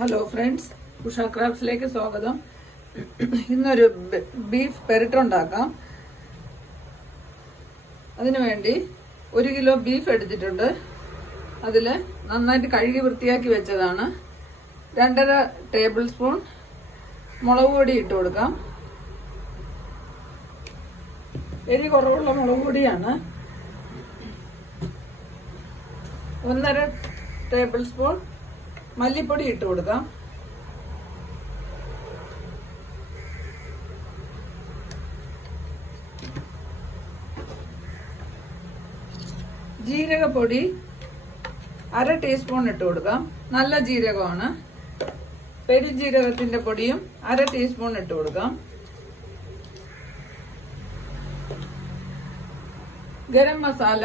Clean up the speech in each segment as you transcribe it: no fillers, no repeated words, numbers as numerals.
Hello friends, Usha ക്രാഫ്റ്റ്സിലേക്ക് സ്വാഗതം. ഇന്നൊരു beef പെരട്ട് ഉണ്ടാക്കാം. അതിനുവേണ്ടി 1 കിലോ ബീഫ് എടുത്തിട്ടുണ്ട്. അതിൽ നന്നായിട്ട് കഴുകി വൃത്തിയാക്കി വെച്ചതാണ്. 2.5 ടേബിൾ സ്പൂൺ മുളക് പൊടി ഇട്ട് കൊടുക്കാം. എരി കുറവുള്ള മുളക് പൊടിയാണ്. 1.5 ടേബിൾ സ്പൂൺ മല്ലിപ്പൊടി ഇട്ട് കൊടുക്കാം. ജീരകപ്പൊടി 1/2 ടീസ്പൂൺ ഇട്ട് കൊടുക്കാം. നല്ല ജീരകമാണ്. പെരുജീരകത്തിന്റെ പൊടിയും 1/2 ടീസ്പൂൺ ഇട്ട് കൊടുക്കാം. ഗരം മസാല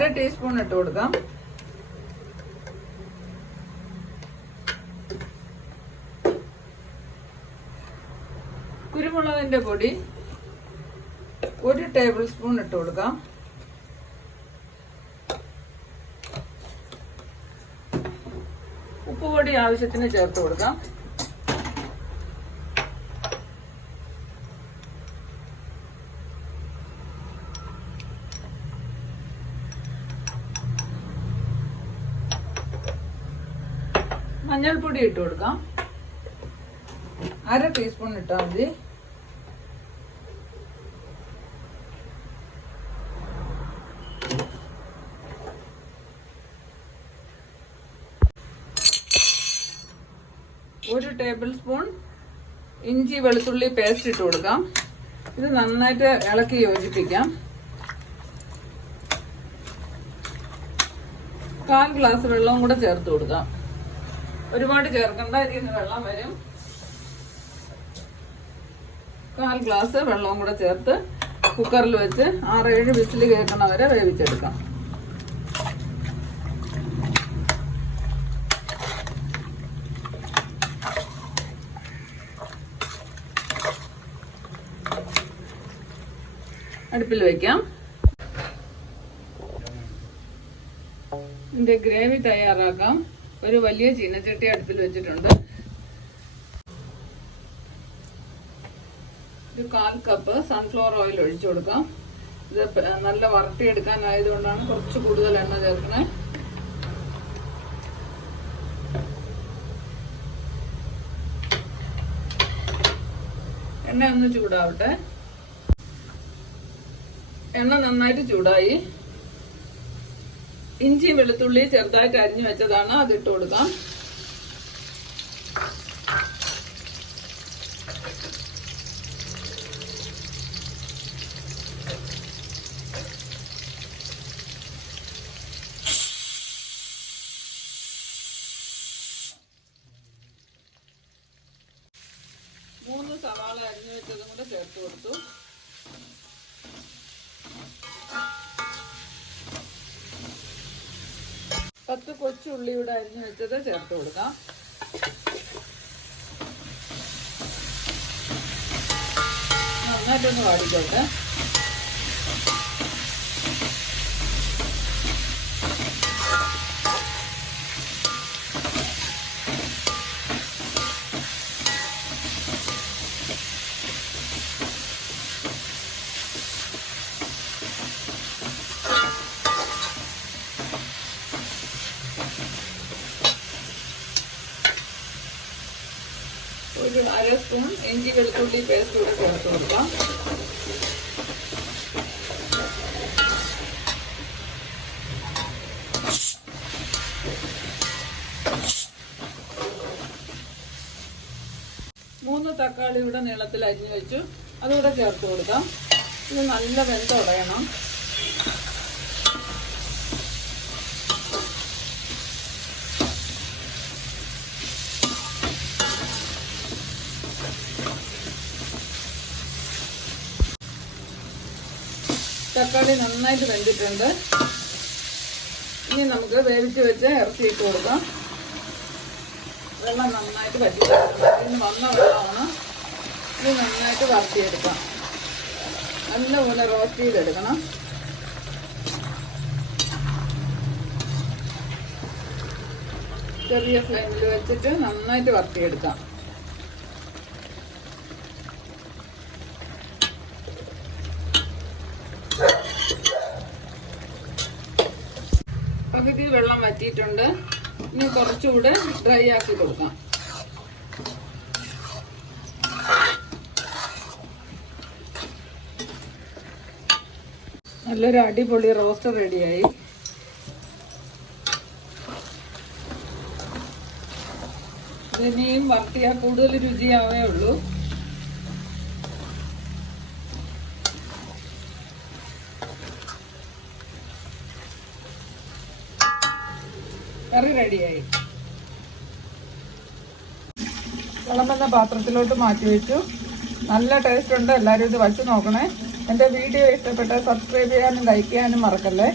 1/2 ടീസ്പൂൺ ഇട്ട് കൊടുക്കാം. കുരുമുളകിന്റെ പൊടി 1 ടേബിൾ സ്പൂൺ ഇട്ട് കൊടുക്കാം. ഉപ്പുപൊടി ആവശ്യത്തിന് ചേർത്ത് കൊടുക്കാം. മഞ്ഞൾപ്പൊടി ഇട്ട് കൊടുക്കാം. 1/2 ടീസ്പൂൺ ഇട്ടാൽ മതി. ഒരു ടേബിൾ സ്പൂൺ ഇഞ്ചി വെളുത്തുള്ളി പേസ്റ്റ് ഇട്ട് കൊടുക്കാം. ഇത് നന്നായിട്ട് ഇളക്കി യോജിപ്പിക്കാം. 1/4 ഗ്ലാസ് വെള്ളവും കൂടെ ചേർത്ത് കൊടുക്കാം. ഒരുപാട് ചേർക്കണ്ട, ഇതിൽ നിന്ന് വെള്ളം വരും. 1/4 ഗ്ലാസ് വെള്ളവും കൂടെ ചേർത്ത് കുക്കറിൽ വെച്ച് 6-7 വിസിൽ കേൾക്കണ വരെ വേവിച്ചെടുക്കാം. അടുപ്പിൽ വയ്ക്കാം. ഇതിന്റെ ഗ്രേവി തയ്യാറാക്കാം. ഒരു വലിയ ചീനച്ചട്ടി അടുപ്പിൽ വെച്ചിട്ടുണ്ട്. ഒരു 1/4 കപ്പ് സൺഫ്ലവർ ഓയിൽ ഒഴിച്ചു കൊടുക്കാം. ഇത് നല്ല വറുത്തിയെടുക്കാനായതുകൊണ്ടാണ് കുറച്ച് കൂടുതൽ എണ്ണ ചേർക്കണേ. എണ്ണ ഒന്ന് ചൂടാവട്ടെ. എണ്ണ നന്നായിട്ട് ചൂടായി. ഇഞ്ചി വെളുത്തുള്ളി ചെറുതായിട്ട് അരിഞ്ഞു വെച്ചതാണ്, അതിട്ട് കൊടുക്കാം. മൂന്ന് സവാള അരിഞ്ഞു വെച്ചതും കൂടെ ചേർത്ത് കൊടുത്തു. പത്ത് കൊച്ചുള്ളിയുടെ അരിഞ്ഞു വെച്ചത് ചേർത്ത് കൊടുക്കാം. നന്നായിട്ടൊന്ന് വാടിക്കോട്ടെ. ഒരു 1/2 സ്പൂൺ ഇഞ്ചി വെളുത്തുള്ളി പേസ്റ്റ് കൂടെ ചേർത്ത് കൊടുക്കാം. മൂന്ന് തക്കാളി കൂടെ നീളത്തിൽ അരിഞ്ഞു വെച്ചു, അതുകൂടെ ചേർത്ത് കൊടുക്കാം. ഇത് നല്ല വെന്തുടയണം. തക്കാളി നന്നായിട്ട് വെന്തിട്ടുണ്ട്. ഇനി നമുക്ക് വേവിച്ച് വെച്ച് ഇറച്ചി ഇട്ട് കൊടുക്കാം. വെള്ളം നന്നായിട്ട് വറ്റിച്ചെടുക്കണം. ഇതിന് വന്ന വെള്ളമാണ്. ഇത് നന്നായിട്ട് വറുത്തിയെടുക്കാം. നല്ലപോലെ റോസ്റ്റ് ചെയ്തെടുക്കണം. ചെറിയ ഫ്ലെയിമിൽ വെച്ചിട്ട് നന്നായിട്ട് വറുത്തിയെടുക്കാം. പകുതി വെള്ളം വറ്റിയിട്ടുണ്ട്. ഇനി കുറച്ചുകൂടെ ഡ്രൈ ആക്കി കൊടുക്കാം. നല്ലൊരു അടിപൊളി റോസ്റ്റ് റെഡിയായി. ഇതിനെയും വറുത്തിയാൽ കൂടുതൽ രുചിയാവേ ഉള്ളൂ. കറി റെഡിയായി. വിളമ്പുന്ന പാത്രത്തിലോട്ട് മാറ്റി വെച്ചു. നല്ല ടേസ്റ്റ് ഉണ്ട്. എല്ലാവരും ഇത് വച്ച് നോക്കണേ. എൻ്റെ വീഡിയോ ഇഷ്ടപ്പെട്ടാൽ സബ്സ്ക്രൈബ് ചെയ്യാനും ലൈക്ക് ചെയ്യാനും മറക്കല്ലേ.